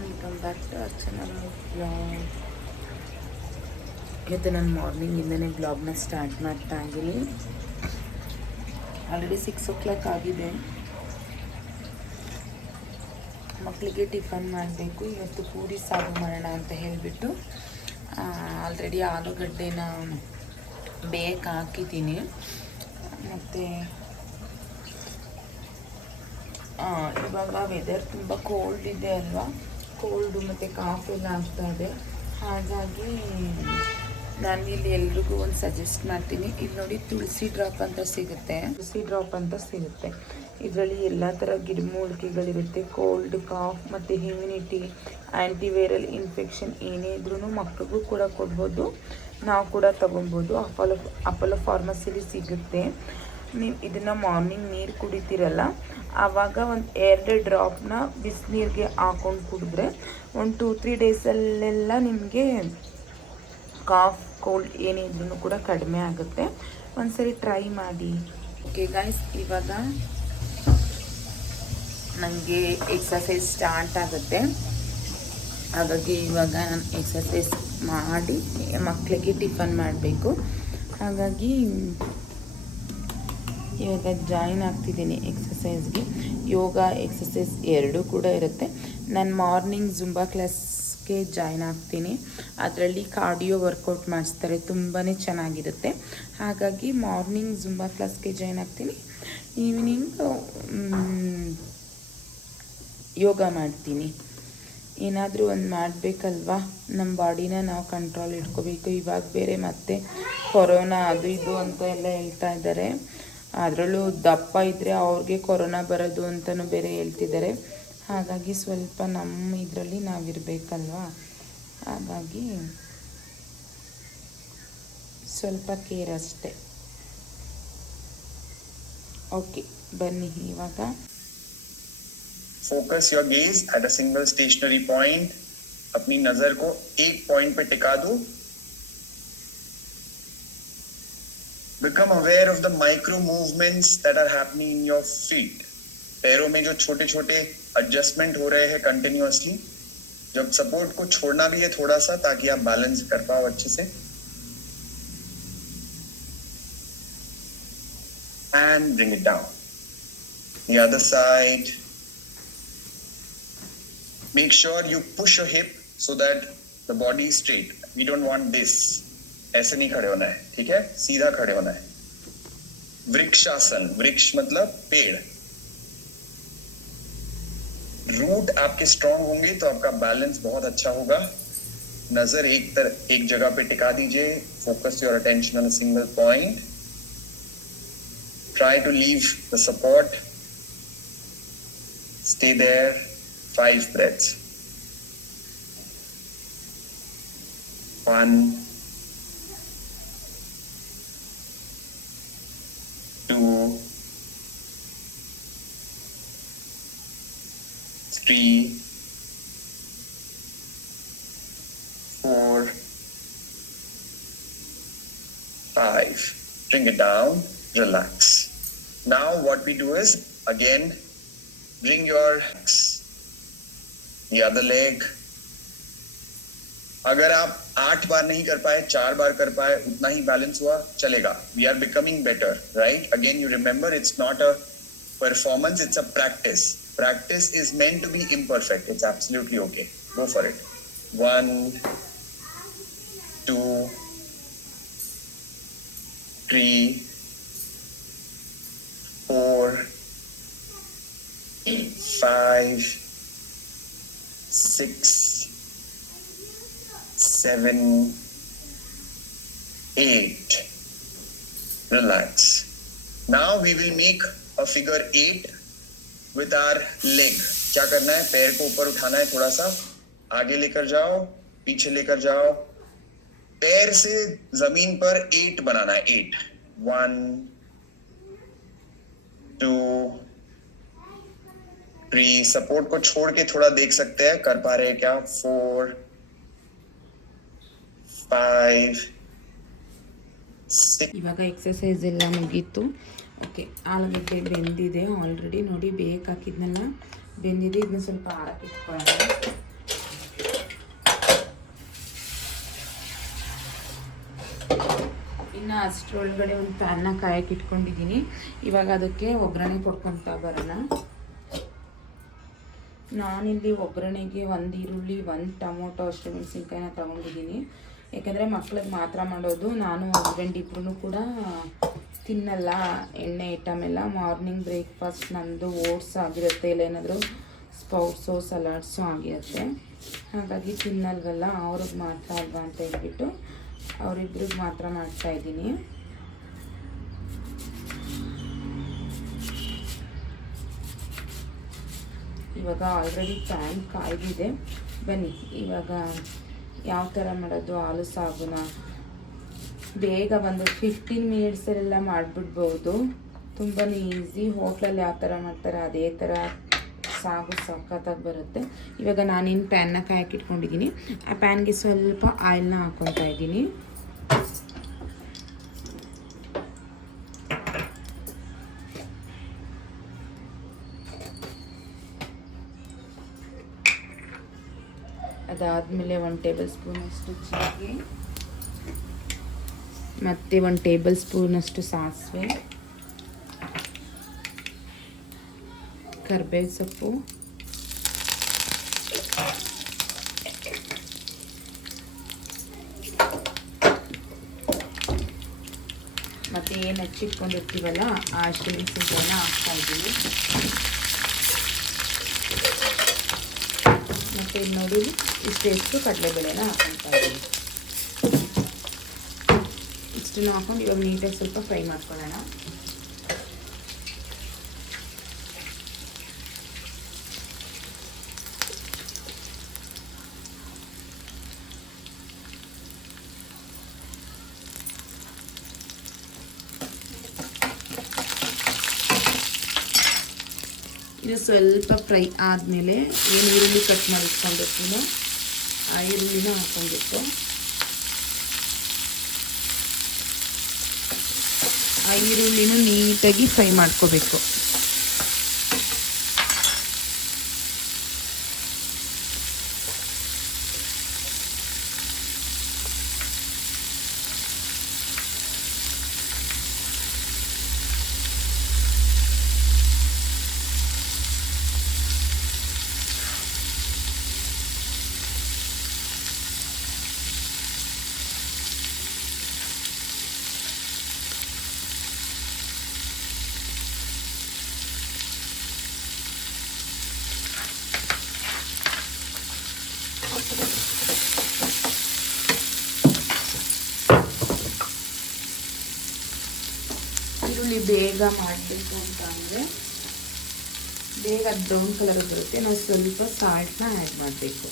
Welcome back to our channel blog. ಇವತ್ತು ನಾನು ಮಾರ್ನಿಂಗಿಂದನೇ ಬ್ಲಾಗ್ನ start ಮಾಡ್ತಾ ಇದ್ದೀನಿ. ಆಲ್ರೆಡಿ 6 o'clock ಆಗಿದೆ. ಮಕ್ಕಳಿಗೆ ಟಿಫನ್ ಮಾಡಬೇಕು. ಇವತ್ತು ಪೂರಿ ಸಾರು ಮಾಡೋಣ ಅಂತ ಹೇಳಿಬಿಟ್ಟು ಆಲ್ರೆಡಿ ಆಲೂಗಡ್ಡೆನ ಬೇಯಕ್ಕೆ ಹಾಕಿದ್ದೀನಿ. ಮತ್ತು ಇವಾಗ ವೆದರ್ ತುಂಬ ಕೋಲ್ಡ್ ಇದೆ ಅಲ್ವಾ, ಕೋಲ್ಡು ಮತ್ತು ಕಾಫ್ ಎಲ್ಲ ಆಗ್ತಾ ಇದೆ. ಹಾಗಾಗಿ ನಾನು ಇಲ್ಲಿ ಎಲ್ರಿಗೂ ಒಂದು ಸಜೆಸ್ಟ್ ಮಾಡ್ತೀನಿ. ಇಲ್ಲಿ ನೋಡಿ ತುಳಸಿ ಡ್ರಾಪ್ ಅಂತ ಸಿಗುತ್ತೆ. ಇದರಲ್ಲಿ ಎಲ್ಲ ಥರ ಗಿಡಮೂಲಿಕೆಗಳಿರುತ್ತೆ. ಕೋಲ್ಡ್, ಕಾಫ್ ಮತ್ತು ಇಮ್ಯುನಿಟಿ, ಆ್ಯಂಟಿವೈರಲ್ ಇನ್ಫೆಕ್ಷನ್ ಏನೇ ಇದ್ರೂ ಮಕ್ಕಳಿಗೂ ಕೂಡ ಕೊಡ್ಬೋದು, ನಾವು ಕೂಡ ತೊಗೊಬೋದು. ಅಪೋಲೋ ಫಾರ್ಮಸಿಲಿ ಸಿಗುತ್ತೆ. ನೀವು ಇದನ್ನು ಮಾರ್ನಿಂಗ್ ನೀರು ಕುಡಿತೀರಲ್ಲ, ಆವಾಗ ಒಂದು 2 ಡ್ರಾಪ್ನ ಬಿಸಿನೀರಿಗೆ ಹಾಕ್ಕೊಂಡು ಕುಡಿದ್ರೆ ಒಂದು 2-3 ಡೇಸಲ್ಲೆಲ್ಲ ನಿಮಗೆ ಕಾಫ್, ಕೋಲ್ಡ್ ಏನೇ ಇದ್ರೂ ಕೂಡ ಕಡಿಮೆ ಆಗುತ್ತೆ. ಒಂದ್ಸರಿ ಟ್ರೈ ಮಾಡಿ. ಓಕೆ ಗೈಸ್, ಇವಾಗ ನನಗೆ ಎಕ್ಸಸೈಸ್ ಸ್ಟಾರ್ಟ್ ಆಗುತ್ತೆ. ಹಾಗಾಗಿ ಇವಾಗ ನಾನು ಎಕ್ಸಸೈಸ್ ಮಾಡಿ ಮಕ್ಕಳಿಗೆ ಟಿಫನ್ ಮಾಡಬೇಕು. ಹಾಗಾಗಿ ಇವಾಗ ಜಾಯಿನ್ ಆಗ್ತಿದ್ದೀನಿ ಎಕ್ಸಸೈಸ್ಗೆ. ಯೋಗ ಎಕ್ಸಸೈಸ್ ಎರಡೂ ಕೂಡ ಇರುತ್ತೆ. ನಾನು ಮಾರ್ನಿಂಗ್ ಜುಂಬಾ ಕ್ಲಾಸ್ಗೆ ಜಾಯಿನ್ ಆಗ್ತೀನಿ. ಅದರಲ್ಲಿ ಕಾರ್ಡಿಯೋ ವರ್ಕೌಟ್ ಮಾಡಿಸ್ತಾರೆ, ತುಂಬಾ ಚೆನ್ನಾಗಿರುತ್ತೆ. ಹಾಗಾಗಿ ಮಾರ್ನಿಂಗ್ ಜುಂಬಾ ಕ್ಲಾಸ್ಗೆ ಜಾಯಿನ್ ಆಗ್ತೀನಿ, ಈವ್ನಿಂಗ್ ಯೋಗ ಮಾಡ್ತೀನಿ. ಏನಾದರೂ ಒಂದು ಮಾಡಬೇಕಲ್ವಾ, ನಮ್ಮ ಬಾಡಿನ ನಾವು ಕಂಟ್ರೋಲ್ ಇಟ್ಕೋಬೇಕು. ಇವಾಗ ಬೇರೆ ಮತ್ತೆ ಕೊರೋನಾ ಅದು ಇದು ಅಂತ ಎಲ್ಲ ಹೇಳ್ತಾ ಇದ್ದಾರೆ. ಅದರಲ್ಲೂ ದಪ್ಪ ಇದ್ದರೆ ಅವ್ರಿಗೆ ಕೊರೋನಾ ಬರೋದು ಅಂತಲೂ ಬೇರೆ ಹೇಳ್ತಿದ್ದಾರೆ. ಹಾಗಾಗಿ ಸ್ವಲ್ಪ ನಮ್ಮ ಇದರಲ್ಲಿ ನಾವಿರಬೇಕಲ್ವಾ, ಹಾಗಾಗಿ ಸ್ವಲ್ಪ ಕೇರ್ ಅಷ್ಟೆ. ಓಕೆ, ಬನ್ನಿ ಇವಾಗ. Focus your gauge at a single stationary point. अपनी नजर को एक पॉइंट पे टिका दो. Become aware of the micro movements that are happening in your feet. पैरों में जो छोटे छोटे एडजस्टमेंट हो रहे हैं कंटिन्यूअसली. जब सपोर्ट को छोड़ना भी है थोड़ा सा, ताकि आप बैलेंस कर पाओ अच्छे से. And bring it down. The other side. Make sure you push your hip so that the body is straight. We don't want this. ऐसे नहीं खड़े होना है, ठीक है? सीधा खड़े होना है. वृक्षासन. वृक्ष मतलब पेड़. रूट आपके स्ट्रांग होंगे तो आपका बैलेंस बहुत अच्छा होगा. नजर एक जगह पे टिका दीजिए. Focus your attention on a single point. Try to leave the support. Stay there. 5 breaths. 1, 2, 3, 4, 5. Bring it down. Relax. Now what we do is, again, bring your the other leg. अगर आप 8 बार नहीं कर पाए, 4 बार कर पाए, उतना ही बैलेंस हुआ, चलेगा. We are becoming better, right? Again, you remember, it's not a performance, it's a practice. Practice is meant to be imperfect. It's absolutely okay. Go for it. 1, 2, 3, 4, 5, 6, 7, 8. Relax. Now we will make a figure 8 with our leg. क्या करना है? पैर को ऊपर उठाना है, थोड़ा सा आगे लेकर जाओ, पीछे लेकर जाओ. पैर से जमीन पर 8 बनाना है. 8. 1, 2, 3. सपोर्ट को छोड़ के थोड़ा देख सकते हैं, कर पा रहे हैं क्या? 4, 5, 6. ಇವಾಗ ಎಕ್ಸಸೈಸ್ ಎಲ್ಲ ಮುಗೀತು. ಓಕೆ, ಆಲೂಗಡ್ಡೆ ಬೆಂದಿದೆ ಆಲ್ರೆಡಿ. ನೋಡಿ, ಬೇಯಕ್ಕೆ ಹಾಕಿದ್ನೆಲ್ಲ ಬೆಂದಿದೆ. ಇದನ್ನ ಸ್ವಲ್ಪ ಆರಕ್ಕೆ ಇಟ್ಕೊಳ್ಳೋಣ. ಇನ್ನು ಅಷ್ಟರೊಳಗಡೆ ಒಂದು ಪ್ಯಾನ್ನ ಕಾಯಕ್ಕೆ ಇಟ್ಕೊಂಡಿದ್ದೀನಿ. ಇವಾಗ ಅದಕ್ಕೆ ಒಗ್ಗರಣೆ ಕೊಡ್ಕೊತಾ ಬರೋಣ. ನಾನಿಲ್ಲಿ ಒಗ್ಗರಣೆಗೆ 1 ಈರುಳ್ಳಿ, 1 ಟೊಮೊಟೊ, ಅಷ್ಟು ಮೆಣಸಿನ್ಕಾಯಿನ ತೊಗೊಂಡಿದ್ದೀನಿ. ಯಾಕೆಂದರೆ ಮಕ್ಳಿಗೆ ಮಾತ್ರ ಮಾಡೋದು. ನಾನು ಹಸ್ಬೆಂಡ್ ಇಬ್ಬರೂ ಕೂಡ ತಿನ್ನಲ್ಲ ಎಣ್ಣೆ ಐಟಮ್ ಎಲ್ಲ. ಮಾರ್ನಿಂಗ್ ಬ್ರೇಕ್ಫಾಸ್ಟ್ ನಮ್ಮದು ಓಟ್ಸ್ ಆಗಿರುತ್ತೆ, ಇಲ್ಲ ಏನಾದರೂ ಸ್ಪೌಟ್ಸು ಸಲಾಡ್ಸು ಆಗಿರುತ್ತೆ. ಹಾಗಾಗಿ ತಿನ್ನಲ್ವಲ್ಲ, ಅವ್ರಿಗೆ ಮಾತ್ರ ಅಲ್ವಾ ಅಂತ ಹೇಳ್ಬಿಟ್ಟು ಅವರಿಬ್ರಿಗೆ ಮಾತ್ರ ಮಾಡ್ತಾಯಿದ್ದೀನಿ. ಇವಾಗ ಆಲ್ರೆಡಿ ಪ್ಯಾನ್ ಕಾಯ್ದಿದೆ. ಬನ್ನಿ ಇವಾಗ ಯಾವ ಥರ ಮಾಡೋದು ಹಾಲು ಸಾಗುನ ಬೇಗ ಒಂದು 15 ಮಿನಿಟ್ಸಲ್ಲೆಲ್ಲ ಮಾಡಿಬಿಡ್ಬೋದು. ತುಂಬಾ ಈಸಿ. ಹೋಟ್ಲಲ್ಲಿ ಯಾವ ಥರ ಮಾಡ್ತಾರೆ ಅದೇ ಥರ ಸಾಗು ಸಖತ್ತಾಗಿ ಬರುತ್ತೆ. ಇವಾಗ ನಾನೇನು ಪ್ಯಾನ್ನ ಕಾಯಕ್ಕೆ ಇಟ್ಕೊಂಡಿದ್ದೀನಿ. ಆ ಪ್ಯಾನ್ಗೆ ಸ್ವಲ್ಪ ಆಯಿಲ್ನ ಹಾಕ್ಕೊತಾ ಇದ್ದೀನಿ. ಅದಾದಮೇಲೆ 1 ಟೇಬಲ್ ಸ್ಪೂನಷ್ಟು ಜೀರಿಗೆ ಮತ್ತು 1 ಟೇಬಲ್ ಸ್ಪೂನಷ್ಟು ಸಾಸಿವೆ, ಕರಿಬೇವು ಸೊಪ್ಪು, ಮತ್ತು ಏನು ಹಚ್ಚಿಟ್ಕೊಂಡಿರ್ತೀವಲ್ಲ ಆ ಹಸಿಮೆಣಸಿನಕಾಯಿನ ಹಾಕ್ತಾಯಿದ್ದೀವಿ. ಮತ್ತು ಇದು ನೋಡಿ ಇಷ್ಟು ಕಡಲೆಬೇಳೆನ ಹಾಕ್ಕೊತಾ ಇದ್ದೀವಿ. ಇಷ್ಟನ್ನು ಹಾಕೊಂಡು ಇವಾಗ ನೀಟಾಗಿ ಸ್ವಲ್ಪ ಫ್ರೈ ಮಾಡ್ಕೊಳ್ಳೋಣ. ಇದು ಸ್ವಲ್ಪ ಫ್ರೈ ಆದಮೇಲೆ ಏನು ಈರುಳ್ಳಿ ಕಟ್ ಮಾಡಿ ಇಟ್ಕೊಂಡಿರ್ತೀನೋ ಆ ಈರುಳ್ಳಿನ ಹಾಕ್ಕೊಬೇಕು. ಆ ಈರುಳ್ಳಿನ ನೀಟಾಗಿ ಫ್ರೈ ಮಾಡ್ಕೋಬೇಕು. ಈರುಳ್ಳಿ ಬೇಗ ಮಾಡಬೇಕು ಅಂತ ಅಂದರೆ ಬೇಗ ಬ್ರೌನ್ ಕಲರ್ ಬರುತ್ತೆ. ನಾವು ಸ್ವಲ್ಪ ಸಾಲ್ಟ್ನ ಆ್ಯಡ್ ಮಾಡಬೇಕು.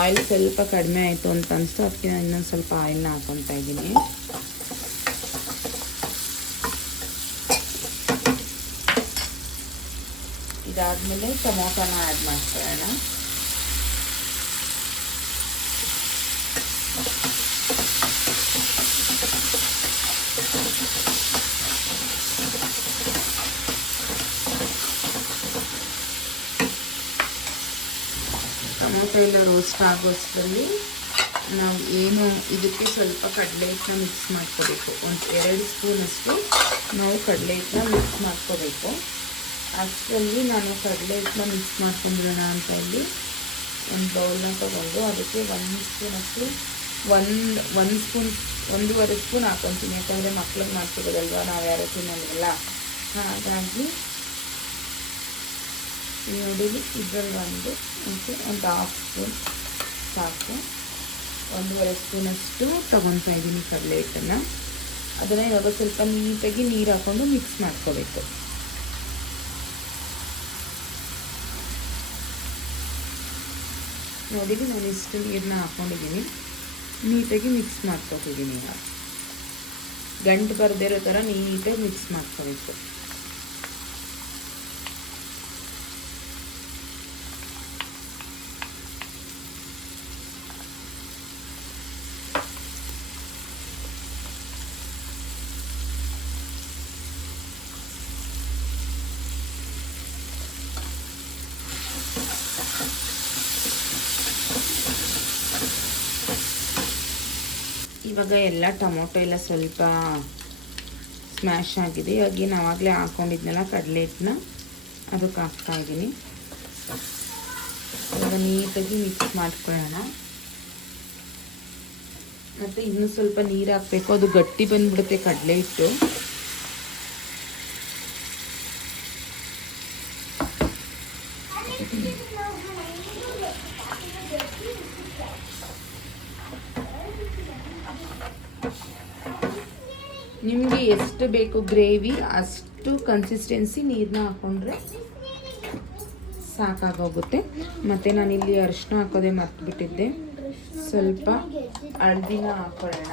ಆಯಿಲ್ ಸ್ವಲ್ಪ ಕಡಿಮೆ ಆಯಿತು ಅಂತ ಅನಿಸ್ತು, ಅದಕ್ಕೆ ನಾನು ಇನ್ನೊಂದು ಸ್ವಲ್ಪ ಆಯಿಲ್ನ ಹಾಕ್ಕೊತಾ ಇದ್ದೀನಿ. ಇದಾದಮೇಲೆ ಟೊಮೊಟೊನ ಆ್ಯಡ್ ಮಾಡ್ಕೊಳ್ಳೋಣ. ಟೊಮೊಟೊ ಎಲ್ಲ ರೋಸ್ಟ್ ಆಗೋಷ್ಟರಲ್ಲಿ ನಾವು ಏನು ಇದಕ್ಕೆ ಸ್ವಲ್ಪ ಕಡಲೆ ಹಿಟ್ಟನ್ನ ಮಿಕ್ಸ್ ಮಾಡ್ಕೋಬೇಕು. 2 ಸ್ಪೂನಷ್ಟು ನಾವು ಕಡಲೆ ಹಿಟ್ಟನ್ನ ಮಿಕ್ಸ್ ಮಾಡ್ಕೋಬೇಕು. ಅಷ್ಟರಲ್ಲಿ ನಾನು ಕಡಲೆ ಹಿಟ್ಟನ್ನ ಮಿಕ್ಸ್ ಮಾಡ್ಕೊಂಡಿರೋಣ ಅಂತ ಹೇಳಿ ಒಂದು ಬೌಲ್ನ ತೊಗೊಂಡು ಅದಕ್ಕೆ 1 ಸ್ಪೂನಷ್ಟು 1.5 ಸ್ಪೂನ್ ಹಾಕ್ಕೊತೀನಿ. ಯಾಕಂದರೆ ಮಕ್ಳಿಗೆ ಮಾಡ್ಕೊಬೋದಲ್ವ, ನಾವು ಯಾರು ತಿನ್ನೋಲ್ಲ. ಹಾಗಾಗಿ ನೋಡಿ ಇದರಲ್ಲಿ ಮತ್ತು ಒಂದು 1/2 ಸ್ಪೂನ್ ಸಾಕು. 1.5 ಸ್ಪೂನಷ್ಟು ತೊಗೊತಾ ಇದ್ದೀನಿ ಕಡಲೆ ಹಿಟ್ಟನ್ನು. ಅದನ್ನು ಇವಾಗ ಸ್ವಲ್ಪ ನೀಟಾಗಿ ನೀರು ಹಾಕ್ಕೊಂಡು ಮಿಕ್ಸ್ ಮಾಡ್ಕೋಬೇಕು. ನೋಡಿ ನಾನು ಇಷ್ಟು ನೀರನ್ನ ಹಾಕ್ಕೊಂಡಿದ್ದೀನಿ. ನೀಟಾಗಿ ಮಿಕ್ಸ್ ಮಾಡ್ಕೊತಿದ್ದೀನಿ. ಈಗ ಗಂಟು ಬರದೇ ಇರೋ ಥರ ನೀಟಾಗಿ ಮಿಕ್ಸ್ ಮಾಡ್ಕೋಬೇಕು. ಇವಾಗ ಎಲ್ಲ ಟೊಮೊಟೊ ಎಲ್ಲ ಸ್ವಲ್ಪ ಸ್ಮ್ಯಾಶ್ ಆಗಿದೆ. ಇವಾಗ ನಾವಾಗಲೇ ಹಾಕ್ಕೊಂಡಿದ್ನಲ್ಲ ಕಡಲೆ ಹಿಟ್ಟನ್ನ ಅದಕ್ಕೆ ಹಾಕ್ತಾಯಿದ್ದೀನಿ. ಇವಾಗ ನೀಟಾಗಿ ಮಿಕ್ಸ್ ಮಾಡ್ಕೊಳ್ಳೋಣ. ಮತ್ತು ಇನ್ನೂ ಸ್ವಲ್ಪ ನೀರು ಹಾಕಬೇಕು, ಅದು ಗಟ್ಟಿ ಬಂದ್ಬಿಡುತ್ತೆ ಕಡಲೆ ಹಿಟ್ಟು. ನಿಮಗೆ ಎಷ್ಟು ಬೇಕು ಗ್ರೇವಿ ಅಷ್ಟು ಕನ್ಸಿಸ್ಟೆನ್ಸಿ ನೀರನ್ನ ಹಾಕ್ಕೊಂಡ್ರೆ ಸಾಕಾಗೋಗುತ್ತೆ. ಮತ್ತು ನಾನಿಲ್ಲಿ ಅರಿಶಿನ ಹಾಕೋದೆ ಮರ್ತ್ಬಿಟ್ಟಿದ್ದೆ. ಸ್ವಲ್ಪ ಹಳದಿನ ಹಾಕೊಳ್ಳೋಣ.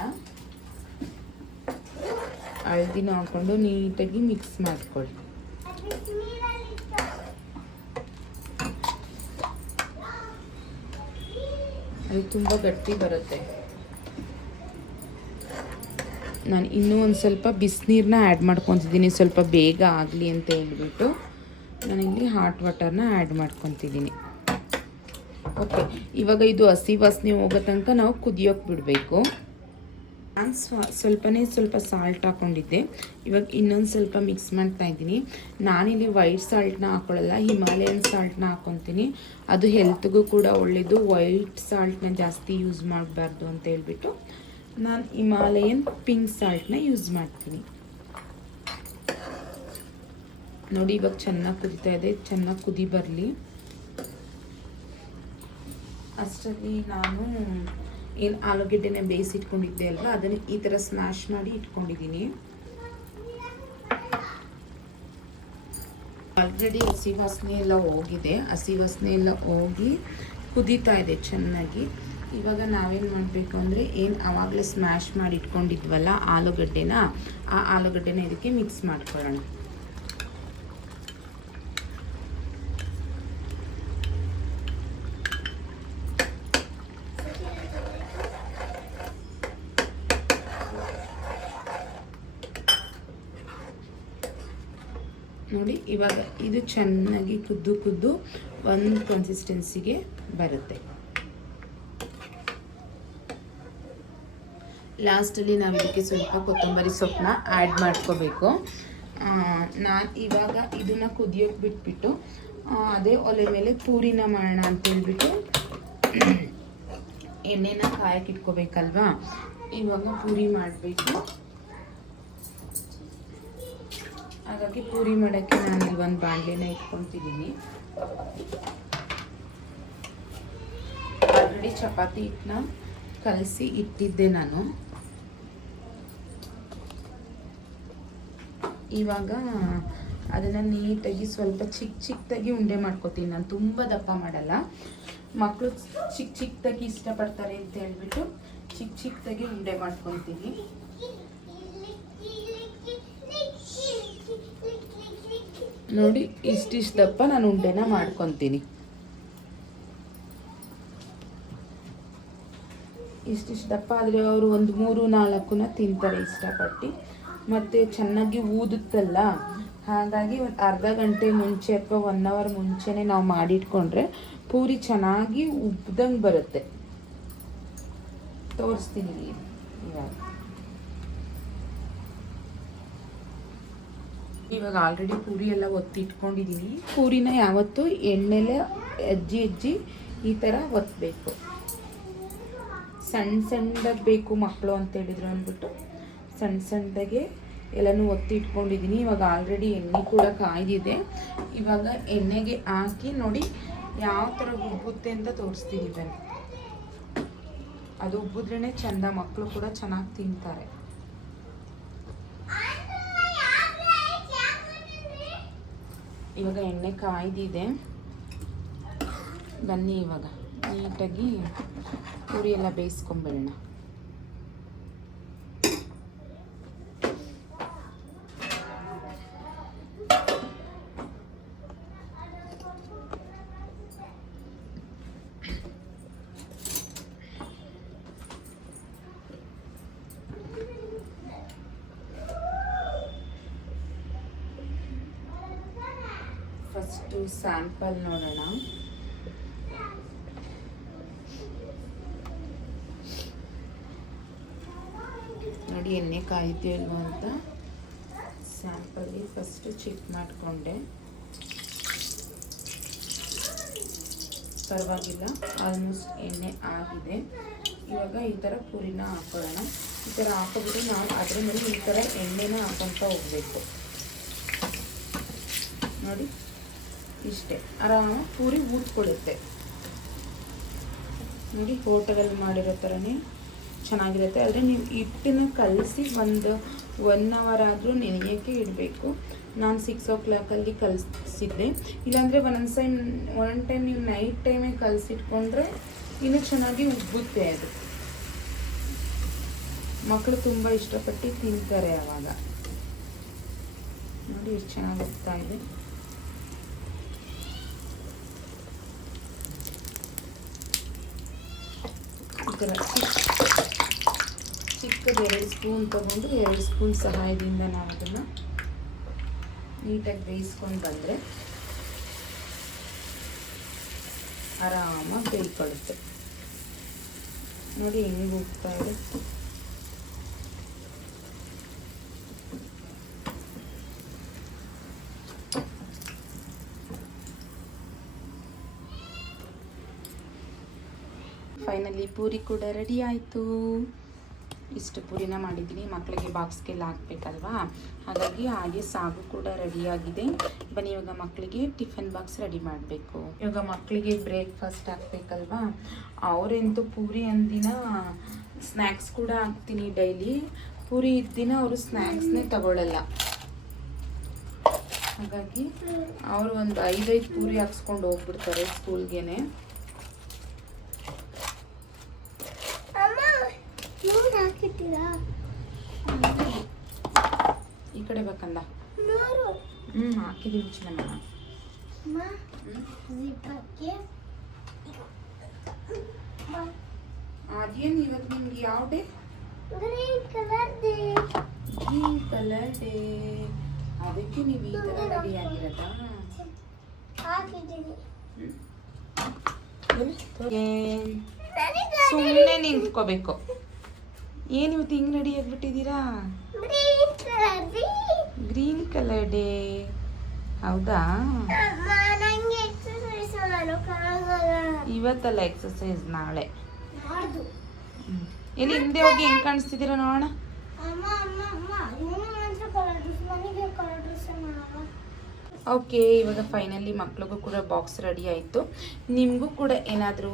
ಹಳದಿನ ಹಾಕ್ಕೊಂಡು ನೀಟಾಗಿ ಮಿಕ್ಸ್ ಮಾಡ್ಕೊಳ್ಳಿ. ಅದು ತುಂಬ ಗಟ್ಟಿ ಬರುತ್ತೆ. ನಾನು ಇನ್ನೂ ಒಂದು ಸ್ವಲ್ಪ ಬಿಸಿನೀರನ್ನ ಆ್ಯಡ್ ಮಾಡ್ಕೊತಿದ್ದೀನಿ, ಸ್ವಲ್ಪ ಬೇಗ ಆಗಲಿ ಅಂತ ಹೇಳ್ಬಿಟ್ಟು ನಾನಿಲ್ಲಿ ಹಾಟ್ ವಾಟರ್ನ ಆ್ಯಡ್ ಮಾಡ್ಕೊತಿದ್ದೀನಿ. ಓಕೆ, ಇವಾಗ ಇದು ಹಸಿ ವಾಸನೆ ಹೋಗೋ ತನಕ ನಾವು ಕುದಿಯೋಕೆ ಬಿಡಬೇಕು. ನಾನು ಸ್ವಲ್ಪ ಸಾಲ್ಟ್ ಹಾಕ್ಕೊಂಡಿದ್ದೆ. ಇವಾಗ ಇನ್ನೊಂದು ಸ್ವಲ್ಪ ಮಿಕ್ಸ್ ಮಾಡ್ತಾಯಿದ್ದೀನಿ. ನಾನಿಲ್ಲಿ ವೈಟ್ ಸಾಲ್ಟ್ನ ಹಾಕ್ಕೊಳ್ಳಲ್ಲ, ಹಿಮಾಲಯನ್ ಸಾಲ್ಟ್ನ ಹಾಕ್ಕೊತೀನಿ. ಅದು ಹೆಲ್ತ್ಗೂ ಕೂಡ ಒಳ್ಳೆಯದು. ವೈಟ್ ಸಾಲ್ಟ್ನ ಜಾಸ್ತಿ ಯೂಸ್ ಮಾಡಬಾರ್ದು ಅಂತ ಹೇಳ್ಬಿಟ್ಟು ನಾನು ಹಿಮಾಲಯನ್ ಪಿಂಕ್ ಸಾಲ್ಟ್ನ ಯೂಸ್ ಮಾಡ್ತೀನಿ. ನೋಡಿ ಇವಾಗ ಚೆನ್ನಾಗಿ ಕುದೀತಾ ಇದೆ, ಚೆನ್ನಾಗಿ ಕುದಿ ಬರಲಿ. ಅಷ್ಟರಲ್ಲಿ ನಾನು ಏನು ಆಲೂಗೆಡ್ಡೆನ ಬೇಯಿಸಿಟ್ಕೊಂಡಿದ್ದೆ ಅಲ್ವಾ, ಅದನ್ನು ಈ ಥರ ಸ್ಮ್ಯಾಶ್ ಮಾಡಿ ಇಟ್ಕೊಂಡಿದ್ದೀನಿ. ಆಲ್ರೆಡಿ ಹಸಿ ವಾಸನೆ ಎಲ್ಲ ಹೋಗಿದೆ, ಹಸಿ ವಾಸನೆ ಎಲ್ಲ ಹೋಗಿ ಕುದೀತಾ ಇದೆ ಚೆನ್ನಾಗಿ. ಇವಾಗ ನಾವೇನು ಮಾಡಬೇಕು ಅಂದರೆ ಏನು ಆವಾಗಲೇ ಸ್ಮ್ಯಾಶ್ ಮಾಡಿ ಇಟ್ಕೊಂಡಿದ್ವಲ್ಲ ಆಲೂಗಡ್ಡೆನ, ಆ ಆಲೂಗಡ್ಡೆನ ಇದಕ್ಕೆ ಮಿಕ್ಸ್ ಮಾಡ್ಕೊಳ್ಳೋಣ. ನೋಡಿ ಇವಾಗ ಇದು ಚೆನ್ನಾಗಿ ಕುದ್ದು ಒಂದು ಕನ್ಸಿಸ್ಟೆನ್ಸಿಗೆ ಬರುತ್ತೆ. ಲಾಸ್ಟಲ್ಲಿ ನಾವು ಇದಕ್ಕೆ ಸ್ವಲ್ಪ ಕೊತ್ತಂಬರಿ ಸೊಪ್ಪನ್ನ ಆ್ಯಡ್ ಮಾಡ್ಕೋಬೇಕು. ನಾನು ಇವಾಗ ಇದನ್ನು ಕುದಿಯೋಕೆ ಬಿಟ್ಬಿಟ್ಟು ಅದೇ ಒಲೆ ಮೇಲೆ ಪೂರಿನ ಮಾಡೋಣ ಅಂತೇಳ್ಬಿಟ್ಟು ಎಣ್ಣೆನ ಕಾಯಕ್ಕೆ ಇಟ್ಕೋಬೇಕಲ್ವಾ. ಇವಾಗ ಪೂರಿ ಮಾಡಬೇಕು. ಹಾಗಾಗಿ ಪೂರಿ ಮಾಡೋಕ್ಕೆ ನಾನು ಇಲ್ಲಿ ಒಂದು ಬಾಣಲೆನ ಇಟ್ಕೊತಿದ್ದೀನಿ. ಆಲ್ರೆಡಿ ಚಪಾತಿ ಹಿಟ್ಟನ್ನ ಕಲಸಿ ಇಟ್ಟಿದ್ದೆ ನಾನು. ಇವಾಗ ಅದನ್ನು ನೀಟಾಗಿ ಸ್ವಲ್ಪ ಚಿಕ್ಕದಾಗಿ ಉಂಡೆ ಮಾಡ್ಕೊತೀನಿ. ನಾನು ತುಂಬ ದಪ್ಪ ಮಾಡಲ್ಲ, ಮಕ್ಕಳು ಚಿಕ್ಕದಾಗಿ ಇಷ್ಟಪಡ್ತಾರೆ ಅಂತ ಹೇಳ್ಬಿಟ್ಟು ಚಿಕ್ಕದಾಗಿ ಉಂಡೆ ಮಾಡ್ಕೊತೀನಿ. ನೋಡಿ ಇಷ್ಟಿಷ್ಟು ದಪ್ಪ ನಾನು ಉಂಡೆನ ಮಾಡ್ಕೊತೀನಿ. ಇಷ್ಟಿಷ್ಟು ದಪ್ಪ ಆದರೆ ಅವರು ಒಂದು 3-4 ತಿಂತಾರೆ ಇಷ್ಟಪಟ್ಟು. ಮತ್ತು ಚೆನ್ನಾಗಿ ಊದುತ್ತಲ್ಲ, ಹಾಗಾಗಿ ಒಂದು ಅರ್ಧ ಗಂಟೆ ಮುಂಚೆ ಅಥವಾ 1 ಅವರ್ ಮುಂಚೆನೇ ನಾವು ಮಾಡಿಟ್ಕೊಂಡ್ರೆ ಪೂರಿ ಚೆನ್ನಾಗಿ ಉಬ್ದಂಗೆ ಬರುತ್ತೆ. ತೋರಿಸ್ತೀನಿ ಇವಾಗ ಆಲ್ರೆಡಿ ಪೂರಿ ಎಲ್ಲ ಒತ್ತಿಟ್ಕೊಂಡಿದ್ದೀನಿ. ಪೂರಿನ ಯಾವತ್ತೂ ಎಣ್ಣೆಲೆ ಅಜ್ಜಿ ಈ ಥರ ಒತ್ತಬೇಕು. ಸಣ್ಣದಾಗಿ ಬೇಕು ಮಕ್ಕಳು ಅಂತ ಹೇಳಿದ್ರು ಅಂದ್ಬಿಟ್ಟು ಸಣ್ಣದಾಗೆ ಎಲ್ಲನೂ ಒತ್ತಿ ಇಟ್ಕೊಂಡಿದ್ದೀನಿ. ಇವಾಗ ಆಲ್ರೆಡಿ ಎಣ್ಣೆ ಕೂಡ ಕಾಯ್ದಿದೆ. ಇವಾಗ ಎಣ್ಣೆಗೆ ಹಾಕಿ ನೋಡಿ ಯಾವ ಥರ ಉಬ್ಬುತ್ತೆ ಅಂತ ತೋರಿಸ್ತೀನಿ ಬನ್ನಿ. ಅದು ಉಬ್ಬಿದ್ರೇ ಚೆಂದ, ಮಕ್ಕಳು ಕೂಡ ಚೆನ್ನಾಗಿ ತಿಂತಾರೆ. ಇವಾಗ ಎಣ್ಣೆ ಕಾಯ್ದಿದೆ, ಬನ್ನಿ ಇವಾಗ ನೀಟಾಗಿ ಪೂರಿ ಎಲ್ಲ ಬೇಯಿಸ್ಕೊಂಬಿಡೋಣ. ಫಸ್ಟು ಸ್ಯಾಂಪಲ್ ನೋಡೋಣ. ನೋಡಿ ಎಣ್ಣೆ ಕಾಯಿತು ಇಲ್ವೋ ಅಂತ ಸ್ಯಾಂಪಲ್ಗೆ ಫಸ್ಟ್ ಚೆಕ್ ಮಾಡಿಕೊಂಡೆ. ಪರವಾಗಿಲ್ಲ, ಆಲ್ಮೋಸ್ಟ್ ಎಣ್ಣೆ ಆಗಿದೆ. ಇವಾಗ ಈ ಥರ ಪೂರಿನ ಹಾಕೊಳ್ಳೋಣ. ಈ ಥರ ಹಾಕೋಬಿಟ್ಟು ನಾವು ಅದ್ರ ಮೇಲೆ ಈ ಥರ ಎಣ್ಣೆನ ಹಾಕೊತ ಹೋಗಬೇಕು. ನೋಡಿ ಇಷ್ಟೇ, ಆರಾಮಾಗಿ ಪೂರಿ ಊದ್ಕೊಳ್ಳುತ್ತೆ. ನೋಡಿ ಹೋಟೆಲಲ್ಲಿ ಮಾಡಿರೋ ಥರನೇ ಚೆನ್ನಾಗಿರುತ್ತೆ. ಆದರೆ ನೀವು ಹಿಟ್ಟನ್ನ ಕಲಸಿ ಒಂದು 1 hour ಆದರೂ ನೆನೆಯೋಕ್ಕೆ ಇಡಬೇಕು. ನಾನು 6 o'clock ಕಲಿಸಿದ್ದೆ. ಇಲ್ಲಾಂದರೆ ಒಂದೊಂದು ಟೈಮ್ ನೀವು ನೈಟ್ ಟೈಮೇ ಕಲಸಿಟ್ಕೊಂಡ್ರೆ ಇನ್ನೂ ಚೆನ್ನಾಗಿ ಉಬ್ಬುತ್ತೆ. ಅದು ಮಕ್ಕಳು ತುಂಬ ಇಷ್ಟಪಟ್ಟು ತಿಂತಾರೆ ಆವಾಗ. ನೋಡಿ ಎಷ್ಟು ಚೆನ್ನಾಗಿ ಹೋಗ್ತಾ ಇದೆ. ಈ ಥರ ಚಿಕ್ಕದು 2 ಸ್ಪೂನ್ ತಗೊಂಡು 2 ಸ್ಪೂನ್ ಸಹಾಯದಿಂದ ನಾವು ಅದನ್ನು ನೀಟಾಗಿ ಬೇಯಿಸ್ಕೊಂಡು ಬಂದರೆ ಆರಾಮಾಗಿ ಬೇಯ್ಕೊಳ್ಳುತ್ತೆ. ನೋಡಿ ಹೆಂಗೆ ಹೋಗ್ತಾ ಇದೆ. ಫೈನಲಿ ಪೂರಿ ಕೂಡ ರೆಡಿ ಆಯಿತು. ಇಷ್ಟು ಪೂರಿನ ಮಾಡಿದ್ದೀನಿ. ಮಕ್ಕಳಿಗೆ ಬಾಕ್ಸ್ಗೆಲ್ಲ ಹಾಕ್ಬೇಕಲ್ವಾ, ಹಾಗಾಗಿ ಹಾಗೆ ಸಾಗು ಕೂಡ ರೆಡಿಯಾಗಿದೆ. ಬನ್ನಿ ಇವಾಗ ಮಕ್ಕಳಿಗೆ ಟಿಫನ್ ಬಾಕ್ಸ್ ರೆಡಿ ಮಾಡಬೇಕು. ಇವಾಗ ಮಕ್ಕಳಿಗೆ ಬ್ರೇಕ್ಫಾಸ್ಟ್ ಹಾಕ್ಬೇಕಲ್ವಾ. ಅವರೆಂತೂ ಪೂರಿ ಅಂದಿನ ಸ್ನ್ಯಾಕ್ಸ್ ಕೂಡ ಹಾಕ್ತೀನಿ ಡೈಲಿ. ಪೂರಿ ಇದ್ದಿನ ಅವರು ಸ್ನ್ಯಾಕ್ಸ್ನೇ ತಗೊಳ್ಳಲ್ಲ. ಹಾಗಾಗಿ ಅವರು ಒಂದು 5 ಪೂರಿ ಹಾಕ್ಸ್ಕೊಂಡು ಹೋಗ್ಬಿಡ್ತಾರೆ ಸ್ಕೂಲ್ಗೆನೆ. ಈ ಕಡೆ ಬೇಕಂದ ಹಾಕಿದೀನಿ ಚಿನ್ನಮ್ಮ. ಅದೇನು ಇವತ್ತು ನಿಮ್ಗೆ ಯಾವ ಡೇ? Green colour day. ಅದಕ್ಕೆ ನೀವು ಈ ಥರ ರೆಡಿ ಆಗಿರೋದಾ? ಸುಮ್ಮನೆ ನಿಂತ್ಕೋಬೇಕು. ಏನು ಇವತ್ತು ಹಿಂಗೆ ರೆಡಿ ಆಗಿಬಿಟ್ಟಿದ್ದೀರಾ? Green colour day. ಹೌದಾ? ಇವತ್ತಲ್ಲ ಎಕ್ಸಸೈಸ್, ನಾಳೆ. ಎಲ್ಲಿ ಹಿಂದೆ ಹೋಗಿ ಹೆಂಗೆ ಕಾಣಿಸ್ತಿದ್ದೀರಾ ನೋಡೋಣ. ಓಕೆ, ಇವಾಗ ಫೈನಲಿ ಮಕ್ಳಿಗೂ ಕೂಡ ಬಾಕ್ಸ್ ರೆಡಿ ಆಯಿತು. ನಿಮಗೂ ಕೂಡ ಏನಾದರೂ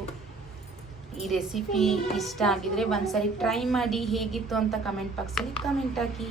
ಈ ರೆಸಿಪಿ ಇಷ್ಟ ಆಗಿದ್ರೆ ಒಂದ್ಸರಿ ಟ್ರೈ ಮಾಡಿ. ಹೇಗಿತ್ತು ಅಂತ ಕಮೆಂಟ್ ಬಾಕ್ಸಲ್ಲಿ ಕಮೆಂಟ್ ಹಾಕಿ.